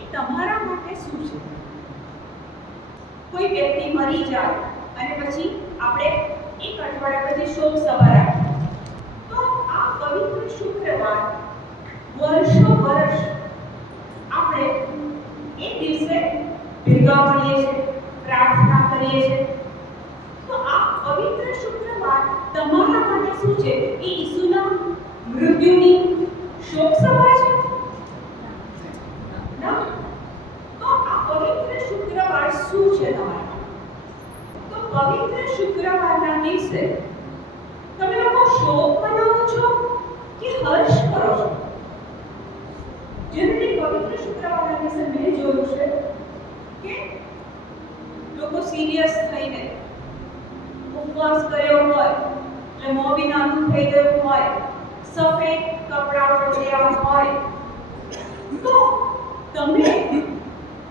એ તમારા માટે શું છે? કોઈ વ્યક્તિ મરી જાય અને પછી આપણે એક અઠવાડિયા પછી શોક સભા રાખીએ, તો આ પવિત્ર શુક્રવાર વર્ષો વર્ષ આપણે એ દિવસે ભેગા મળીએ છીએ, પ્રાર્થના કરીએ છીએ. તો આ પવિત્ર શુક્રવાર તમારા માટે શું છે? એ ઈસુના મૃત્યુની શોક સભા છે? ના. તો આ પવિત્ર શુક્રવાર શું છે તમારા માટે? તો પવિત્ર શુક્રવારના દિવસે તમે લોકો શોક મનાવો છો કે હર્ષ કરો છો? જેને પવિત્ર શુક્રવારના દિવસે મેં જોયું છે કે લોકો સિરિયસ થઈને ઉપવાસ કર્યો હોય, એટલે મોં બી નાનું થઈ ગયું હોય, સફેદ કપડાં પહેર્યા હોય, તો તમે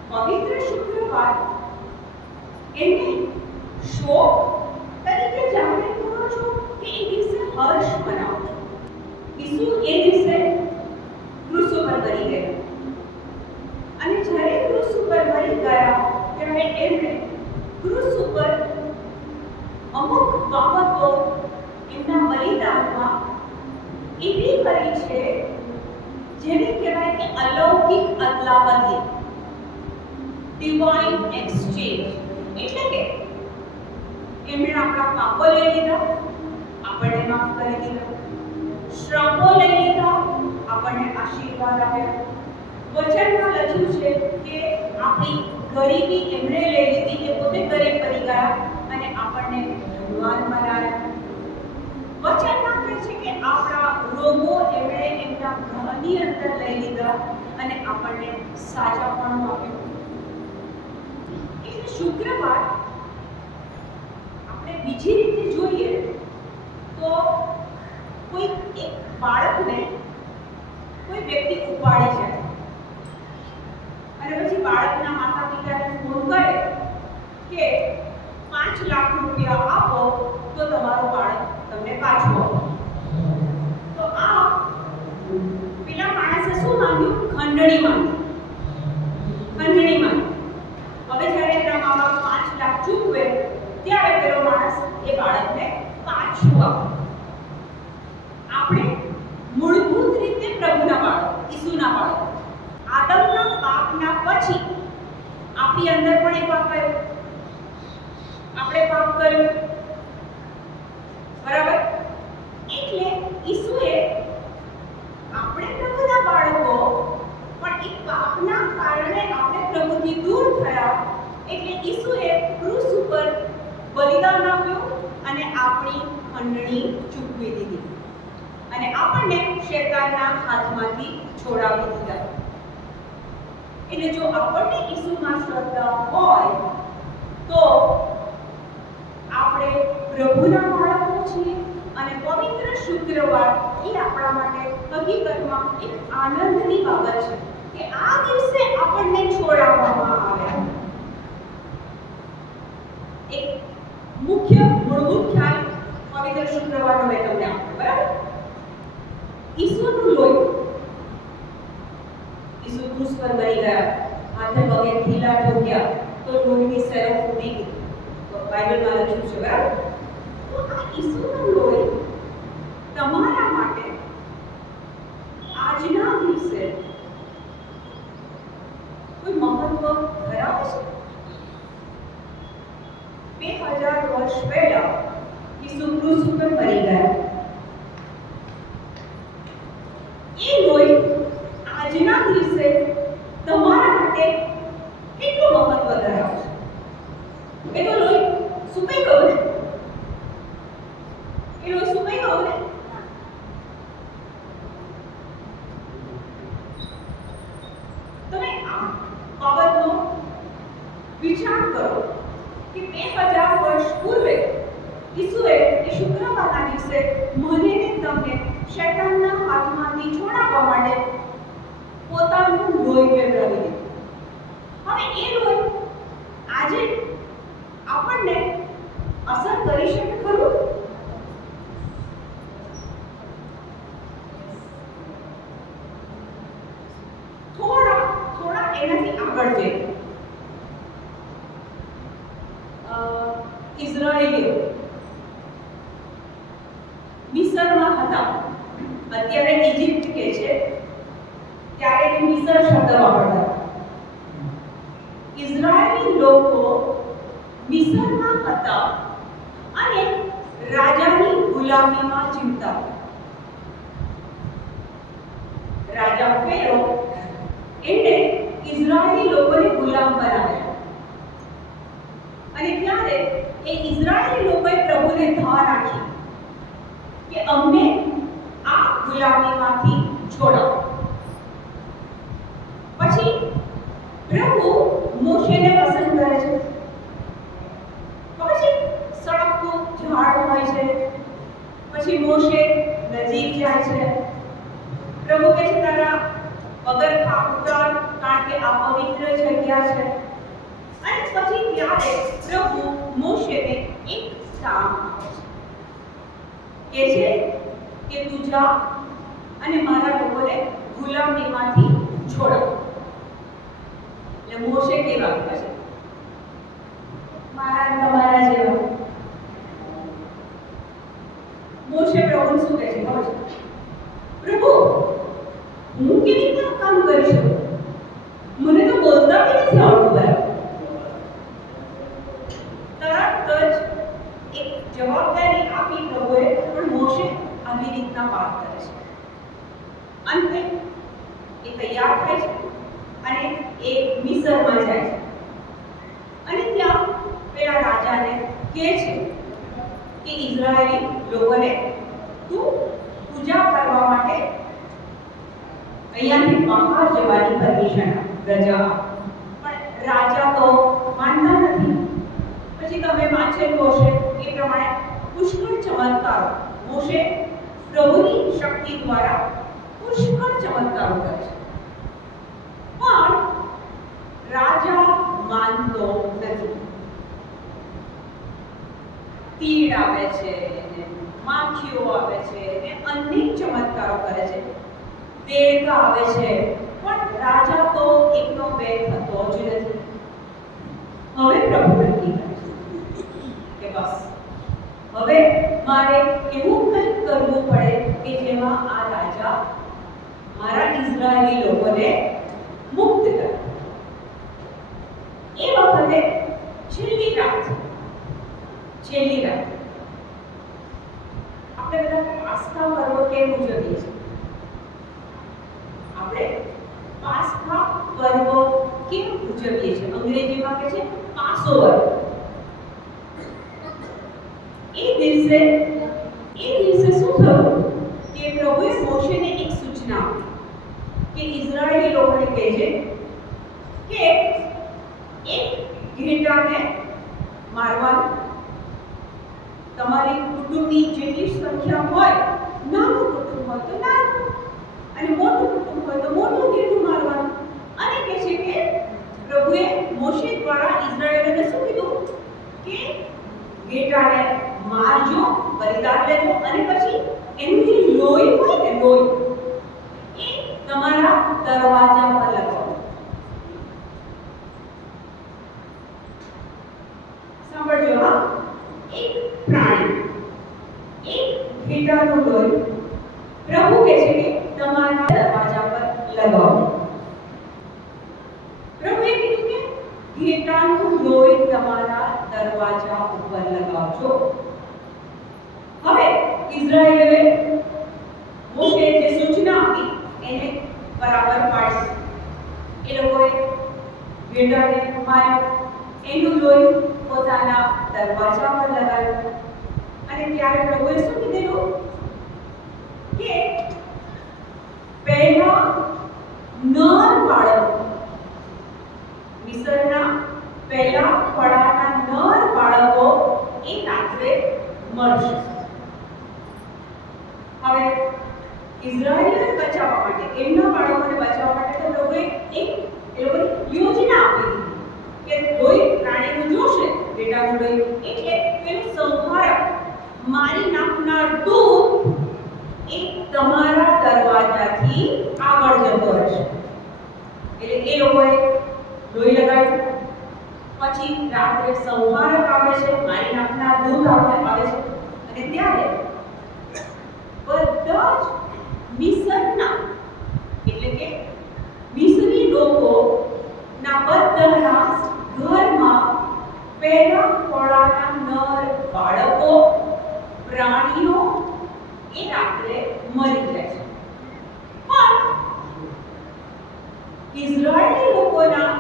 પવિત્ર શુક્રવાર એને શોક તરીકે જાહેર કરો છો કે એ દિવસે હર્ષ મનાવો છો? ઈસુ એ દિવસે ક્રૂસ ઉપર મરી ગયા, અને જ્યારે ક્રૂસ ઉપર મરી ગયા ત્યારે એમણે ક્રૂસ ઉપર અમુક બાબતો એમના બલિદાનમાં એવી કરી છે જેને કહેવાય કે અલૌકિક અદલાબદલી, ડિવાઇન એક્સચેન્જ. એટલે કે એમણે આપણા પાપો લઈ લીધા, આપણને માફ કરી દીધા, શ્રાપો લઈ લીધા, આપણને આશીર્વાદ આપ્યા. વચનમાં લખ્યું છે કે આપણી ગરીબી એમણે લઈ લીધી, એ પોતે ગરીબ બની ગયા અને આપણને ધનવાન બનાવ્યા. વચનમાં કહે છે કે આપણા રોગો એમણે એમના ઘરની અંદર લઈ લીધા અને આપણને સાજાપણું આપ્યું. એટલે શુક્રવાર આપણે બીજી રીતે જોઈએ તો કોઈ એક બાળકને કોઈ વ્યક્તિ ઉપાડી જાય અને પછી બાળકના માતા પિતાને ફોન કરે કે 5 લાખ રૂપિયા આપો તો તમારું બાળક તમને પાછું આપો. તો આ પેલા માણસે શું માંગ્યું? ખંડણી માંગી. હવે જ્યારે એના મા બાપ 5 લાખ ચૂકવે ત્યારે પેલો માણસ એ બાળકને પાછું આપે. આપણે મૂળભૂત રીતે પ્રભુના બાળક, ઈસુના બાળક. આદમના પાપના પછી આપણી અંદર પણ એક પાપ આવ્યો, આપણે પાપ કર્યું, બરાબર? એટલે ઈસુએ આપણે પ્રભુના બાળકો પણ એક પાપના કારણે આપણે પ્રભુથી દૂર થયા, એટલે ઈસુએ ક્રૂસ ઉપર બલિદાન આપ્યું અને આપણી ખંડણી ચૂકવી દીધી અને આપણને શૈતાનના હાથમાંથી છોડાવી દીધા. એટલે જો આપણને ઈસુમાં શ્રદ્ધા હોય તો આપણે પ્રભુના બાળકો છીએ અને પવિત્ર શુક્રવાર એ આપણા માટે હકીકતમાં એક આનંદની બાબત છે કે આ દિવસે આપણને છોડાવવામાં આવ્યા. એક મુખ્ય મૂળભૂત ખ્યાલ પવિત્ર શુક્રવારનો મેં તમને આપ્યો, બરાબર? ઈસુનું લોહી, ઈસુ ક્રૂસ પર મરી ગયા, હાથે પગે ઢીલા ઠોક્યા તો લોહીની સેરો ફૂટી ગઈ, તો બાઇબલમાં લખ્યું છે, બરાબર? તો આ ઈસુનું લોહી તમારા માટે આજના દિવસે કોઈ મહત્વ ધરાવે છે? 2000 વર્ષ પહેલા ઈસુ ક્રૂસ ઉપર મરી ગયા. એ લોહી આજના દિવસે તમારા માટે કેટલું મહત્વ ધરાવે છે? એ તો લોહી સુકાઈ ગયું ને? એ લોહી સુકાઈ ગયું ને? તમે આ બાબતનો વિચાર કરો કે 2000 વર્ષ પૂર્વે ઈસુએ એ શુક્રવારના દિવસે મને ને તમને શૈતાનના હાથમાંથી છોડાવવા માટે પોતાનું લોહી વહેવડાવી દીધું. હવે એ લોહી આજે આપણને અસર કરી શકે ખરું? થોડા એનાથી આગળ જઈએ. ઇઝરાયેલીઓ મિસરમાં હતા, અત્યારે ઇજિપ્ત કે છે, ત્યારે મિસર શબ્દ વાપરતા. ઇઝરાયેલી લોકો મિસરમાં હતા અને રાજાની ગુલામીમાં જીવતા. રાજા ફેરો એને ઇઝરાયેલી લોકોને ગુલામ બનાવ્યા અને ત્યારે એ ઇઝરાયેલી લોકોએ પ્રભુને ધાર રાખી કે અમને આ ગુલામીમાંથી છોડાવો. પછી પ્રભુ મોશેને પસંદ કરે છે. પછી સળગતું ઝાડ હોય છે, પછી મોશે નજીક જાય છે. પ્રભુ કહે છે તારા પગરખા ઉતાર, કારણ કે આ પવિત્ર જગ્યા છે. અને પછી ત્યારે પ્રભુ મોશેને એક કામ આપે છે કે તું જા અને મારા લોકોને ગુલામીમાંથી છોડાવ. એટલે મોશે કેવા કહે છે? મારા તમારા જેવા. મોશે પ્રભુને શું કહે છે ખબર છે? પ્રભુ, હું કેવી રીતે આ કામ કરી શકું? મને તો બોલતા બી નથી આવડતું બરાબર. તરત જ એક જવાબદારી આપી પ્રભુએ, પણ મોશે આવી રીતના વાત કરે છે. અંતે એ તૈયાર થાય છે અને એ મિસરમાં જાય છે અને ત્યાં પેલા રાજાને કહે છે કે ઇઝરાયેલી લોકોને તું પૂજા કરવા માટે અહીંયાથી બહાર જવાની પરમિશન રજા. પણ રાજા તો માનતા નથી. પછી તમે વાંચેલું હશે એ પ્રમાણે પુષ્કળ ચમત્કારો મોશે પ્રભુની શક્તિ દ્વારા પુષ્કળ ચમત્કારો કરે છે. પણ રાજા માનતો નથી. તીડ આવે છે, માખીઓ આવે છે ને અનેક ચમત્કારો કરે છે. દેડકા આવે છે, પણ રાજા તો એકનો બે થતો જ નથી. હવે પ્રભુ નક્કી કરે છે કે બસ હવે મારે એવું કંઈક કરવું પડે કે જેમાં આ રાજા મારા ઇઝરાયેલી લોકોને મુક્ત કરે. એ વખતે છેલ્લી રાત આપણે બધા પાસ્કા પર્વ કેમ ઉજવીએ છીએ? આપણે પાસ્કા પર્વ કેમ ઉજવીએ છીએ? અંગ્રેજીમાં કહે છે પાસઓવર. એ દિવસે શું થયું કે પ્રભુએ મોશેને એક સૂચના આપી કે ઇઝરાયેલી લોકોને કહેજે કે એક ઘેટાને મારવાનું. તમારી કુટુંબની જેટલી સંખ્યા હોય, નાનું કુટુંબ હોય તો નાનું અને મોટું કુટુંબ હોય તો મોટું ઘેટું મારવાનું. અને કહે છે કે પ્રભુએ મોશે દ્વારા ઇઝરાયેલોને શું કીધું કે ઘેટાને મારજો, બલિદાન લેજો અને પછી એનું જે લોહી હોય ને લોહી એ તમારા દરવાજા પર લગાવો. સાંભળજો હા, એક પ્રાણી, એક ઘેટાનું લોહી પ્રભુ કહે છે કે તમારા દરવાજા પર લગાવો. પ્રભુએ કીધું કે ઘેટાનું લોહી તમારા દરવાજા ઉપર લગાવજો. હવે ઇઝરાયેલીએ મોશે જે સૂચના આપી એને બરાબર પાડી. એ લોકોએ ઘેટાને માર્યો, એનું લોહી પોતાના દરવાજા પર લગાવ્યું. અને ત્યારે પ્રભુએ શું કીધેલું કે પહેલા નર બાળકો, મિસરના પહેલા પડાના નર બાળકો એ રાત્રે મળશે. હવે ઇઝરાયેલને બચાવવા માટે, એમના બાળકોને બચાવવા માટે તો પ્રભુએ એક એ લોકોની યોજના આપી દીધી કે લોહી પ્રાણીનું જોશે, ઘેટાનું લોહી, એટલે પેલું સંહારક મારી નાખનાર દૂત એ તમારા દરવાજાથી આગળ જતો રહેશે. એટલે એ લોકો હોય, લોહી લગાડ્યું. પછી રાત્રે સંહારક આવે છે, મારી નાખનાર દૂત આવે છે. અને ત્યારે બધા જ મિસરના એટલે કે મિસરી લોકોના બધાના ઘરમાં પહેલા ખોળાના નર બાળકો, પ્રાણીઓ એ રાત્રે મરી જાય છે. પણ ઇઝરાયેલી લોકોના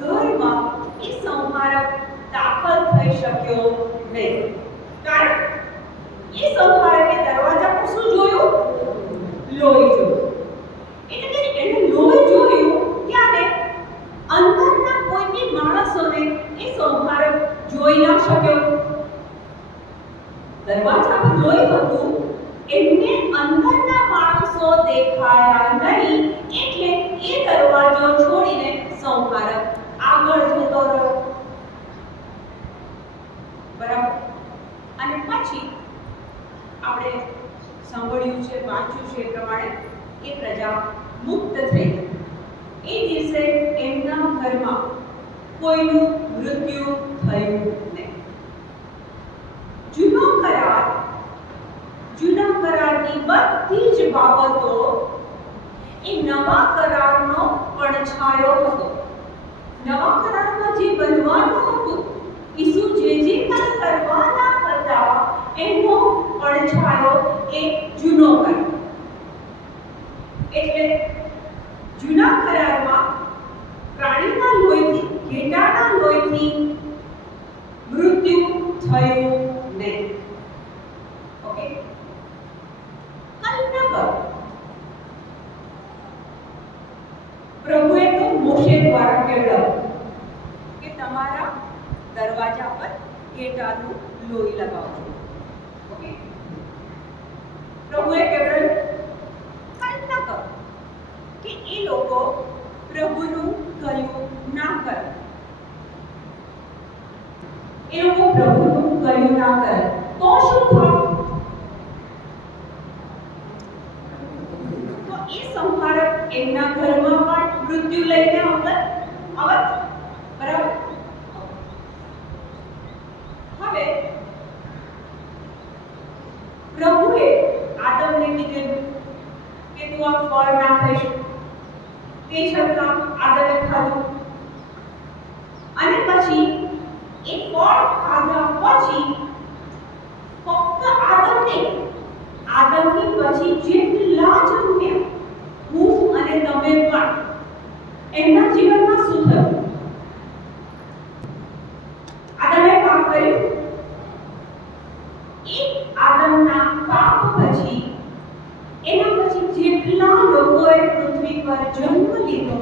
ઘરમાં એ સંહારક દાખલ થઈ શક્યો નહીં. કારણ એ સંહારકે દરવાજા પર શું જોયું? લોહી જોયું. એટલે કે એને લોહી જોયું ત્યારે અંદરના કોઈ બી માણસોને એ સંહારક જોઈ ન શક્યો. દરવાજા પર લોહી હતું, એમને અંદરના માણસો દેખાયા નહીં, એટલે એ દરવાજો છોડીને સંહારક આગળ જતો રહ્યો. બરાબર. અને પછી આપણે સાંભળ્યું છે, વાંચ્યું છે એ પ્રમાણે એ પ્રજા મુક્ત થઈ. એ દિવસે એમના ઘરમાં કોઈનું મૃત્યુ થયું નહીં. જૂના કરારની બધી જ બાબતો એ નવા કરારનો પડછાયો હતો. નવા કરારમાં જે બનવાનું હતું, ઈસુ જે કંઈ કરવાના હતા, એનો પડછાયો એ જૂનો કરાર. એટલે જૂના કરારમાં પ્રાણીના લોહીથી, ઘેટાના લોહીથી મૃત્યુ થયું નહીં. ઓકે, કલ્પના કરો, પ્રભુએ તો મોશે દ્વારા કહેવડાવ્યું કે તમારા દરવાજા પર ઘેટાનું લોહી લગાવજો. ઓકે, પ્રભુએ કહેવડાવ્યું. કલ્પના કરો કે એ લોકો પ્રભુનું કહ્યું ના કરે. એ લોકો પ્રભુનું કહ્યું ના કરે તો શું થાય? તો એ સંહારક એમના ઘરમાં પણ મૃત્યુ લઈને આવત. બરાબર. હવે પ્રભુએ આદમને કીધું કે તું આ ફળ ના ખાઈશ. તે છતાં આદમે ખાધું. અને પછી એ ફળ ખાધા પછી ફક્ત આદમની પછી જેટલા જન્મ્યા, હું અને તમે પણ, એમના જીવનમાં શું થયું? આદમે પાપ કર્યું. એ આદમના પાપ પછી એના પછી જેટલા લોકોએ પૃથ્વી પર જન્મ લીધો,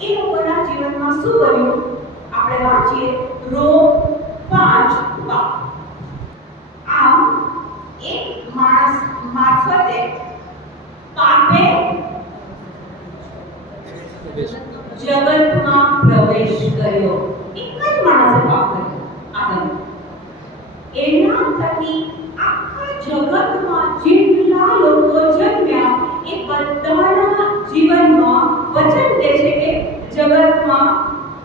એ લોકોના જીવનમાં શું બન્યું? આપણે વાંચીએ રોમ 5:12. આમ એક માણસ મારફતે પાપે જગતમાં પ્રવેશ કર્યો. એક જ માણસે પાપ કર્યો, આદમ. એના થકી આખા જગતમાં જેટલા લોકો જન્મ્યા, એ બધાના જીવનમાં વચન દે છે કે જગતમાં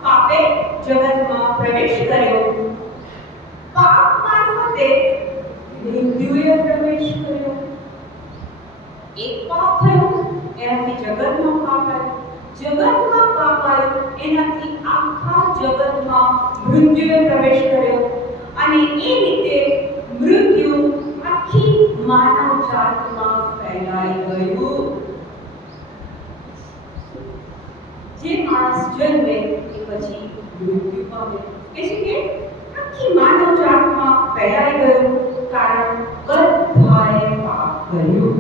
પાપે જગતમાં પ્રવેશ કર્યો. પાપ મારફતે મૃત્યુએ પ્રવેશ કર્યો. એક પાપ થયો, એનાથી જગતમાં પાપ આવ્યો. જગતમાં પાપ આવ્યો, એનાથી આખા જગતમાં મૃત્યુએ પ્રવેશ કર્યો. અને એ રીતે મૃત્યુ આખી માનવ જાતમાં ફેલાઈ ગયું. જે માણસ જન્મે એ પછી મૃત્યુ પામે. કે છે કે આખી માનવ જાતમાં ફેલાઈ ગયું, કારણ બધાએ પાપ કર્યું.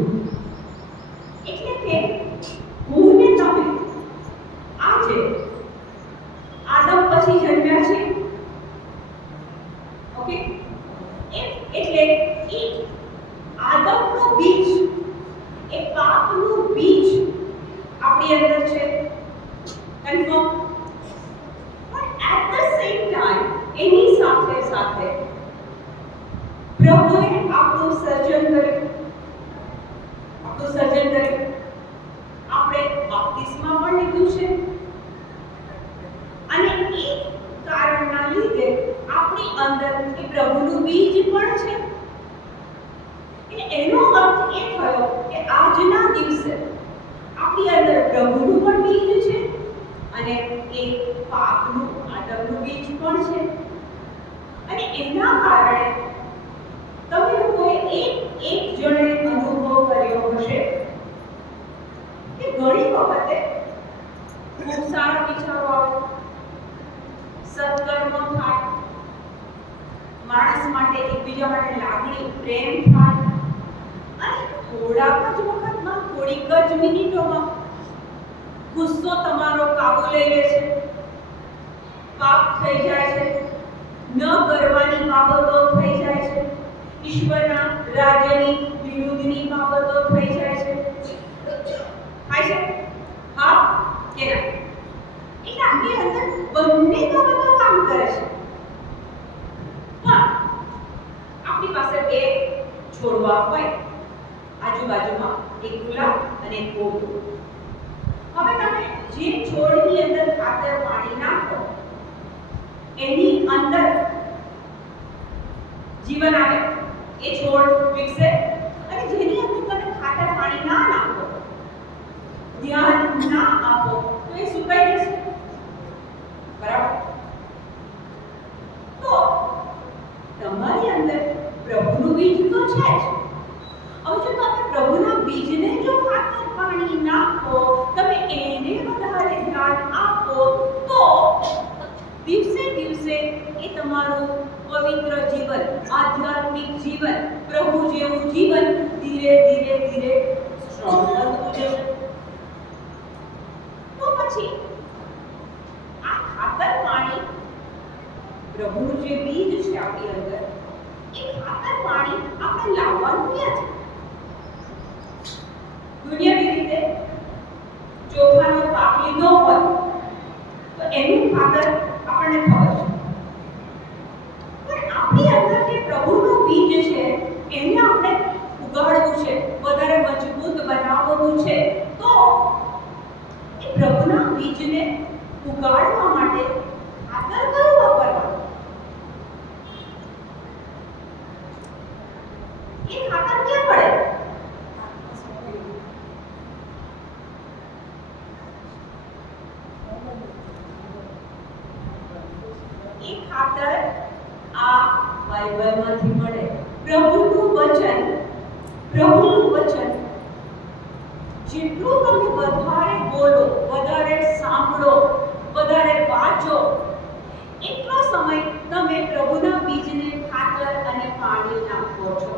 એટલે કે હું ને તમે આજે આદમ પછી જન્મ્યા છે. ઓકે, એટલે એ આદમનો બીજ, એ પાપનું બીજ આપણી અંદર છે. કન્ફર્મ. પણ એટ ધ સેમ ટાઈમ એની સાથે સાથે પ્રભુએ આપણું સર્જન કર્યું. આપણે બાપ્તિસ્મા પણ લીધું છે. પ્રભુનું બીજ પણ છે. એટલે એનો અર્થ એ થયો કે આજના દિવસે આપણી અંદર પ્રભુનું પણ બીજ છે અને એ પાપનું આદમનું બીજ પણ છે. અને એના કારણે તમે લોકોએ એક જણે અનુભવ કર્યો હશે કે ઘણી વખતે ખૂબ સારા વિચારો આવે, સત્કર્મો થાય, માણસ માટે એકબીજા માટે લાગણી પ્રેમ થાય અને થોડાક જ વખતમાં થોડીક જ મિનિટોમાં ગુસ્સો તમારો કાબુ લઈ લે છે, પાપ થઈ જાય છે, ન કરવાની બાબતો થઈ જાય છે, ઈશ્વરના રાજ્યની વિરુદ્ધની બાબતો થઈ જાય છે. થાય છે? હા કે ના? એટલે આપણી અંદર બંને બાબતો કામ કરે છે. પણ આપણી પાસે બે છોડવા હોય, આજુબાજુમાં એક ગુલાબ અને એક કોબો. હવે તમે જે છોડની અંદર ખાતર પાણી નાખો એની અંદર જીવન આવે, એ છોડ વિકસે. અને જેની અંદર તમે ખાતર પાણી ના નાખો, ધ્યાન ના આપો તો એ સુકાઈ જશે. બરાબર? તો તમારી અંદર પ્રભુનું બીજ તો છે જ. હવે જો તમે પ્રભુના બીજને જો ખાતર પાણી નાખો, તમે એને વધારે ધ્યાન આપો તો દિવસે દિવસે એ તમારું પવિત્ર જીવન, આધ્યાત્મિક જીવન, પ્રભુ જેવું જીવન ધીરે ધીરે ધીરે સ્ટ્રોંગ થતું જશે. તો પછી આ ખાતર પાણી, પ્રભુનું જે બીજ છે આપણી અંદર, એ ખાતર પાણી આપણે લાવવાનું ક્યાંથી? દુનિયાવી રીતે ચોખાનો પાક લીધો હોય તો એનું ખાતર આપણને ખબર છે. પણ આપણી અંદર જે પ્રભુનું બીજ છે એને આપણે ઉગાડવું છે, વધારે મજબૂત બનાવવું છે. તો એ પ્રભુના બીજને ઉગાડવા માટે ખાતર કયું વાપરવાનું? એ ખાતર ક્યાં પડે? એ ખાતર આ બાઇબલમાંથી મળે. પ્રભુનું વચન જેટલું તમે વધારે બોલો, વધારે સાંભળો, વધારે વાંચો, એટલો સમય તમે પ્રભુના બીજને ખાતર અને પાણી નાખો છો.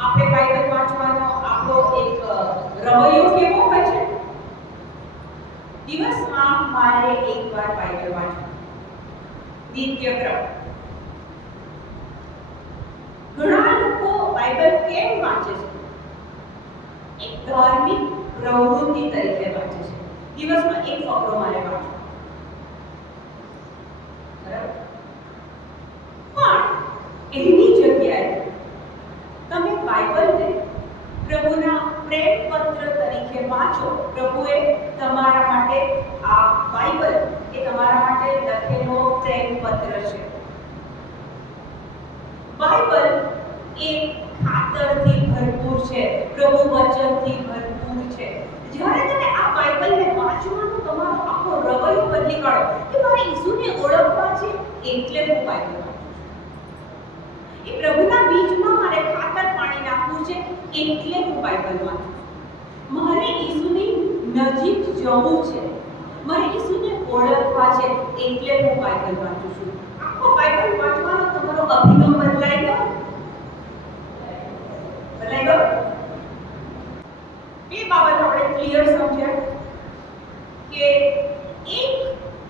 આપણે બાઇબલ વાંચવાનો આપણો એક રવૈયો કેવો હોય છે? દિવસમાં મારે એકવાર બાઇબલ વાંચવું, નિત્યક્રમ. ઘણા લોકો બાઇબલ કેમ વાંચે છે? એક ધાર્મિક પ્રવૃત્તિ તરીકે વાંચે છે. દિવસમાં એક ફકરો મારે વાંચવો. બરાબર? પણ એની જગ્યાએ તમે બાઇબલને પ્રભુના પ્રેમ પત્ર તરીકે વાંચો. પ્રભુએ તમારા માટે આ બાઇબલ એ તમારા માટે લખેલો પ્રેમ પત્ર છે. બાઇબલ એ ખાતરથી ભરપૂર છે, પ્રભુ વચનથી ભરપૂર છે. જ્યારે તમે આ બાઇબલને વાંચવાનો તમારો આખો રવૈયો બદલી કાઢો કે મારે ઈસુને ઓળખવા છે એટલે હું બાઇબલ વાંચું છું. એ પ્રભુના બીજમાં મારે ખાતર પાણી નાખવું છે એટલે હું બાઇબલ વાંચું છું. મારે ઈસુની નજીક જવું છે, મારે ઈસુને ઓળખવા છે એટલે હું બાઇબલ વાંચું છું. આખો બાઇબલ વાંચવાનો તમારો અભિગમ બદલાઈ ગયો? બદલાઈ ગયો? એ બાબત આપણે ક્લિયર સમજ્યા કે એક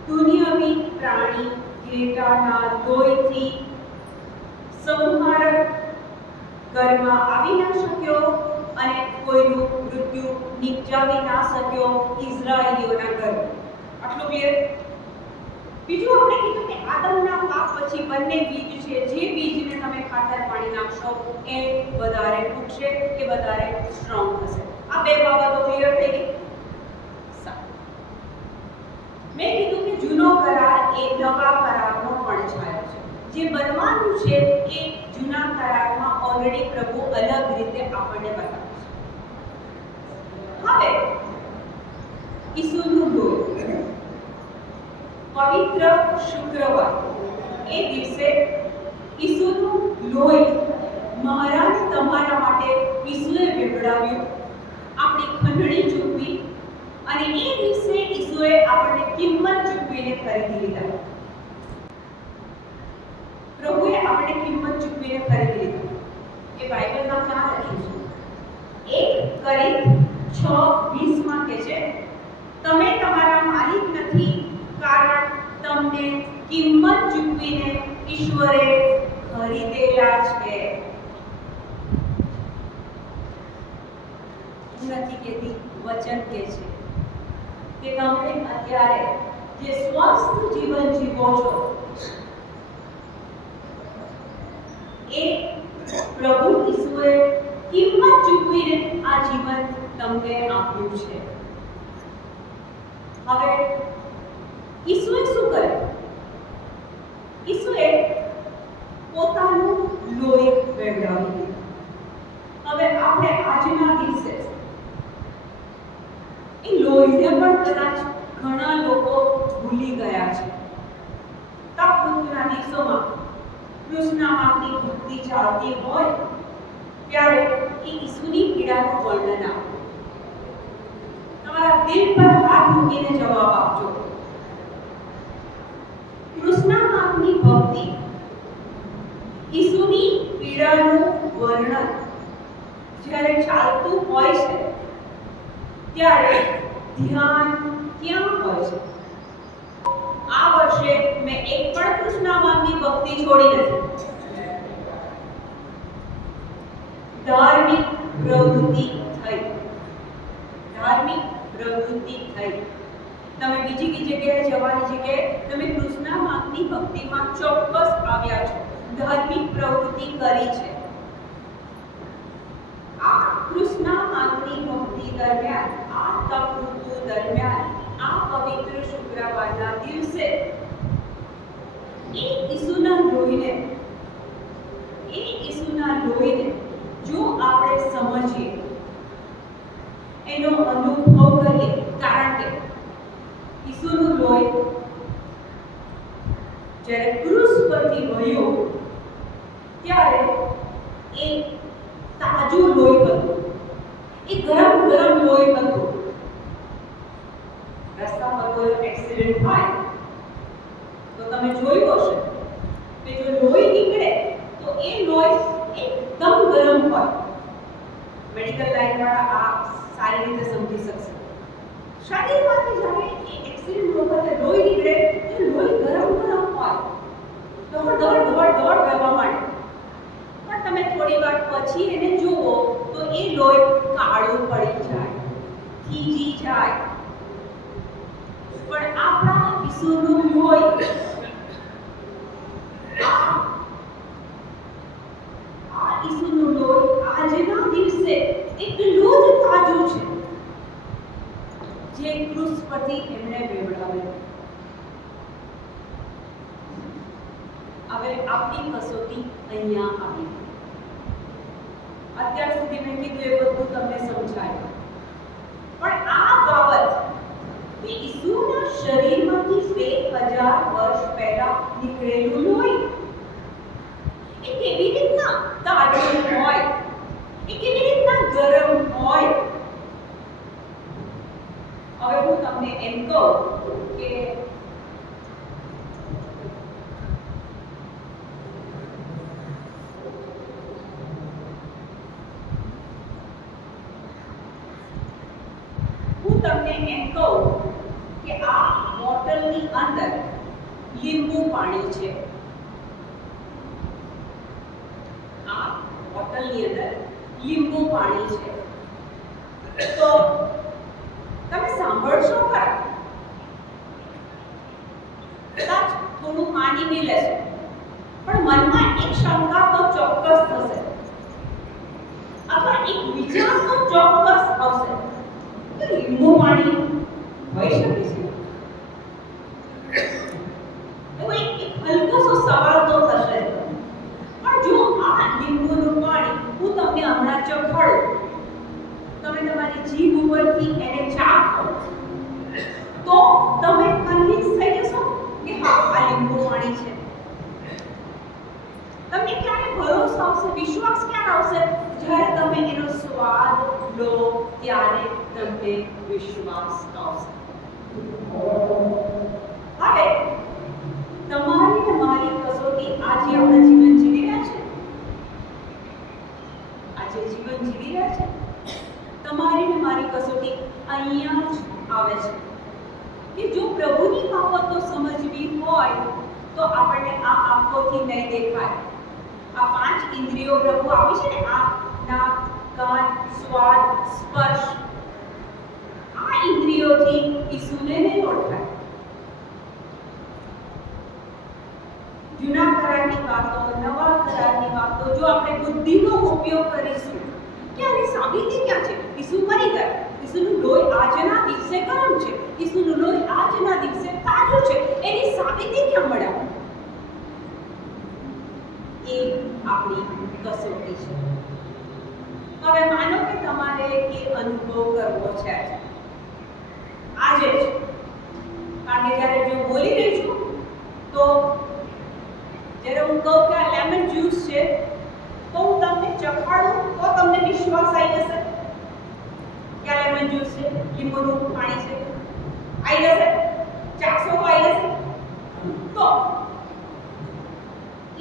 દુનિયાવી પ્રાણી ઘેટાના લોહીથી સંહારક ઘરમાં આવી ના શક્યો અને કોઈનું મૃત્યુ નિપજાવી ના શક્યો ઇઝરાયેલીઓના ઘરમાં. આટલું ક્લિયર? બીજું આપણે કીધું કે આદમના પાપ પછી બંને બીજ છે, જે બીજને તમે ખાતર પાણી નાખશો એ વધારે ફૂટશે, એ વધારે સ્ટ્રોંગ થશે. આ બે બાબતો ક્લિયર થઈ ગઈ? મેં કીધું કે જૂનો કરાર એ નવા કરારનો પડછાયો છે. જે બનવાનું છે એ જૂના કરારમાં ઓલરેડી પ્રભુ અલગ રીતે આપણને બતાવે છે. હવે ઈસુનું લોહી, પવિત્ર શુક્રવાર, એ દિવસે ઈસુનું લોહી મારા ને તમારા માટે ઈસુએ વેવડાવ્યું, આપણી ખંડણી ચૂકવી, અને એ દિવસે ઈસુએ આપણને કિંમત ચૂકવીને ખરીદી લીધા. પ્રભુએ આપણે કિંમત ચૂકવીને ખરીદી લીધા. એ બાઇબલમાં ક્યાં લખ્યું છે? 1 કોરિન્થ 6:20 કહે છે, તમે તમારા માલિક નથી, કારણ તમને કિંમત ચૂકવીને ઈશ્વરે ખરીદેલા છે. નથી કહેતી, વચન કહે છે કે તમે અત્યારે જે સ્વસ્થ જીવન જીવો છો એ પ્રભુ ઈસુએ કિંમત ચૂકવીને આ જીવન તમને આપ્યું છે. હવે ઈસુએ શું કર્યું? ઈસુએ પોતાનું લોહી વહેવડાવી દીધું. હવે આપણે આજના દિવસે એ લોહીને પણ કદાચ ઘણા લોકો ભૂલી ગયા છે. તપ ઋતુના દિવસોમાં કૃષ્ણમાની ભક્તિ ચાલતી હોય ત્યારે એ ઈસુની પીડાનું વર્ણન આપો. તમારા દિલ પર હાથ મૂકીને જવાબ આપજો. કૃષ્ણમાની ભક્તિ, ઈસુની પીડાનું વર્ણન જ્યારે ચાલતું હોય છે ત્યારે ધ્યાન ક્યાં હોય છે? આ વર્ષે મેં એક પણ કૃષ્ણમાની ભક્તિ છોડી નથી. ધાર્મિક પ્રવૃત્તિ થઈ. તમે બીજી જગ્યાએ જવાની જગ્યાએ તમે કૃષ્ણમાની ભક્તિમાં ચોક્કસ આવ્યા છો, ધાર્મિક પ્રવૃત્તિ કરી છે. આ કૃષ્ણમાની ભક્તિ દરમિયાન, આ તપ ઋતુ દરમિયાન, આ પવિત્ર શુક્રવારના દિવસે એ ઈસુના લોહીને જો આપણે સમજીએ, એનો અનુભવ કરીએ, કારણ કે ઈસુનું લોહી જ્યારે ક્રૂસ પરથી વહ્યું ત્યારે એ તાજું લોહી હતું, એ ગરમ લોહી હતું. રસ્તા પર કોઈ એક્સિડન્ટ થાય તો તમે જોયું હશે કે જો લોહી નીકળે તો એ લોહી એકદમ ગરમ હોય. મેડિકલ લાઈન વાળા આ સારી રીતે સમજી શકશે. શરીરમાંથી જ્યારે એ એક્સિડન્ટ વખતે લોહી નીકળે તો લોહી ગરમ હોય, દોડ વહેવા માંડે. પણ તમે થોડી વાર પછી એને જુઓ તો એ લોહી કાળું પડી જાય, થીજી જાય. પણ આપણા ઈસુનું લોહી, આ ઈસુનું લોહી આજના દિવસે એટલું જ તાજું છે જે ક્રૂસ પરથી એમણે વેવડાવેલું. હવે આપણી કસોટી અહીંયા આવી. અત્યાર સુધી મેં કીધું એ બધું તમને સમજાયું, પણ આ બાબત ઈસુના શરીરમાંથી 2000 વર્ષ પહેલા નીકળેલું લોહી એ કેવી રીતના તાજું હોય, એ કેવી રીતના ગરમ હોય? હવે હું તમને એમ કહું કે આ બોટલની અંદર લીંબુ પાણી છે. આ બોટલની અંદર લીંબુ પાણી છે. તો તમે સાંભળશો ખરા, કદાચ થોડું માની બી લેશો, પણ મનમાં એક શંકા તો ચોક્કસ થશે, અથવા એક વિચાર તો ચોક્કસ આવશે કે લીંબુ પાણી હોઈ શકે છે. એવો એક હલકો સો સવાલ તો થશે. તમને વિશ્વાસ આવશે. હવે તમારી ને મારી કસોટી આજે આપણા જીવન જીવી રહ્યા છે. આજે જીવન જીવી રહ્યા છે. તમારી ને મારી કસોટી અહીંયા જ આવે છે કે જો પ્રભુની બાબતો સમજવી હોય તો આપણને આ આંખોથી નહીં દેખાય. આ 5 ઇન્દ્રિયો પ્રભુ આપી છે ને, આંખ, નાક, કાન, સ્વાદ, સ્પર્શ, આ ઇન્દ્રિયોથી ઈસુને નહીં ઓળખાય. જૂના કરારની વાતો, નવા કરારની વાતો જો આપણે બુદ્ધિનો ઉપયોગ કરીશું કે આની સાબિતી ક્યાં છે? ઈસુ મરી ગયા, ઈસુનું લોહી આજના દિવસે ગરમ છે, ઈસુનું લોહી આજના દિવસે તાજું છે, એની સાબિતી ક્યાં મળે? એ આપણી કસોટી છે. હવે માનો કે તમારે એ અનુભવ કરવો છે આજે જ, કારણ કે જ્યારે જો બોલી રહી છું તો જ્યારે હું કહું કે આ લેમન જ્યુસ છે તો હું તમને ચખાડું તો તમને વિશ્વાસ આવી જશે કે આ લેમન જ્યુસ છે, લીંબુનું પાણી છે, આવી જશે, ચાખશો તો આવી જશે. તો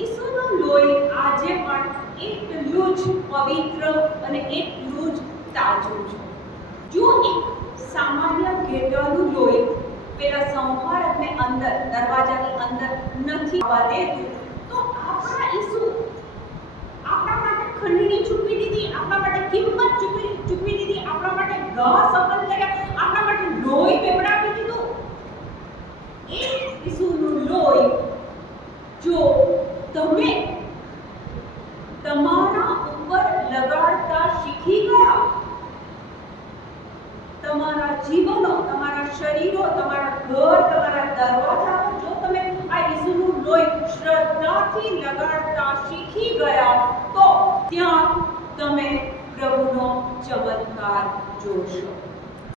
ઈસુનું લોહી આજે પણ એટલું જ પવિત્ર અને એટલું જ તાજું છે. જો એક સામાન્ય ઘેટાનું લોહી પેલા સંહારકને અંદર, દરવાજાની અંદર નથી આવવા દેતું, તો આપણા ઈસુ આપણા માટે ખંડણી ચૂકવી દીધી, આપણા માટે કિંમત ચૂકવી દીધી, આપણા માટે ઘા સફળ કર્યા, આપણા માટે લોહી પીવડાવી દીધું. એ ઈસુનું લોહી જો તમે તમારા ઉપર લગાડતા શીખી ગયા, તમારા જીવનો, તમારા શરીરો, તમારા ઘર, તમારા દરવાજા જો તમે આ ઈસુનું લોહી શ્રદ્ધાથી લગાડતા શીખી ગયા તો ત્યાં તમે પ્રભુનો ચમત્કાર જોશો.